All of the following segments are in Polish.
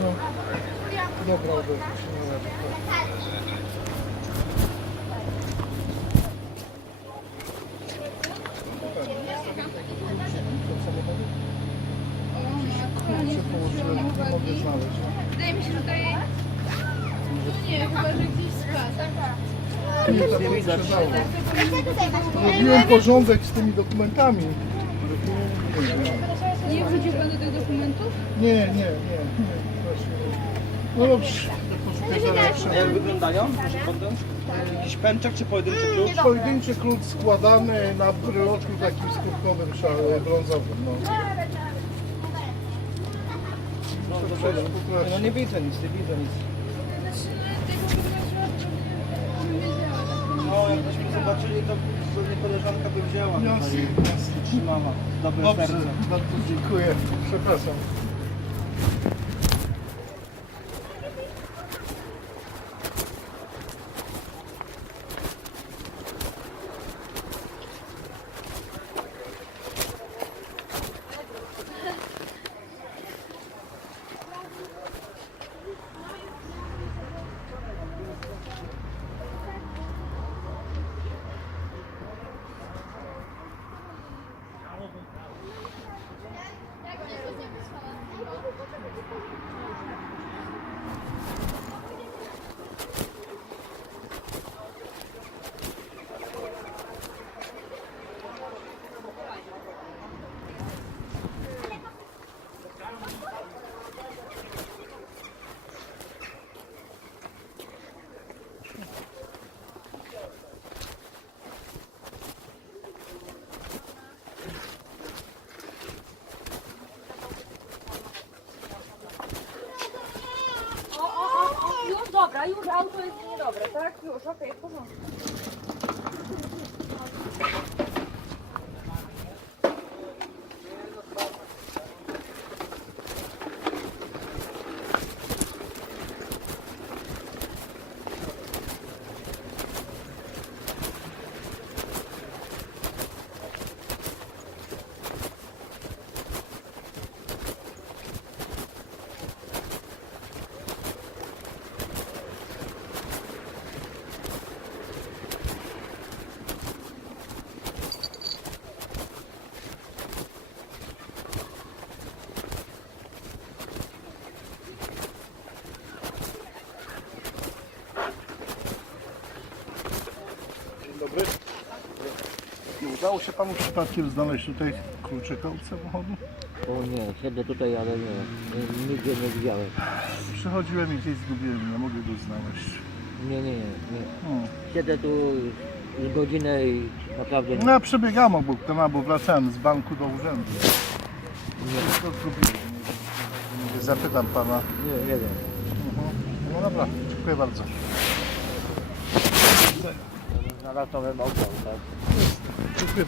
No. Dobra, dobra. Wydaje mi się, że tutaj... No nie, chyba, że gdzieś spadł. Nic nie widać. Robiłem porządek z tymi dokumentami. Nie wrzucił pan do tych dokumentów? Nie, nie, nie. No dobrze, Jak lepsze. wyglądają? Podjąć. Jakiś pęczek czy pojedynczy klucz? Pojedynczy klucz składany na bryloczku takim skórkowym, szary, brązowym. No. No, To no nie widzę nic, nie widzę nic. No jakbyśmy zobaczyli, to pewnie koleżanka by wzięła Jasne, trzymała. Dobre Dobrze, serce. bardzo dziękuję. Przepraszam. O, o, o, o, już dobra, już auto jest niedobre, tak? Już, udało się panu przypadkiem znaleźć tutaj kluczyka od samochodu? O nie, siedzę tutaj, ale nie, nie nigdzie nie widziałem. Przychodziłem i gdzieś zgubiłem, nie mogę go znaleźć. Nie, nie, nie. Hmm. Siedzę tu z godzinę i naprawdę No nie. ja przebiegam obok tema, bo wracałem z banku do urzędu. Nie, To zgubiłem. Nie Zapytam pana. nie, nie wiem. Mhm. No dobra, dziękuję bardzo. Znalazłem auto, tak? Dziękuję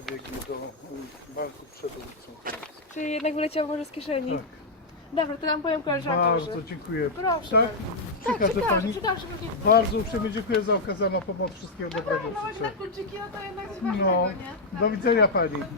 biegnie do mm, banku. Czyli jednak wyleciało może z kieszeni. Tak. Dobra, to nam powiem koleżankom, że... Bardzo dziękuję. Proszę Tak? Tak, Przekażę przekażę, pani. przekażę. Bardzo uprzejmie dziękuję za okazaną pomoc. Wszystkiego dobrego No, życzę. na kulczyki, no to jednak coś ważnego, No, nie? do widzenia pani. Do widzenia.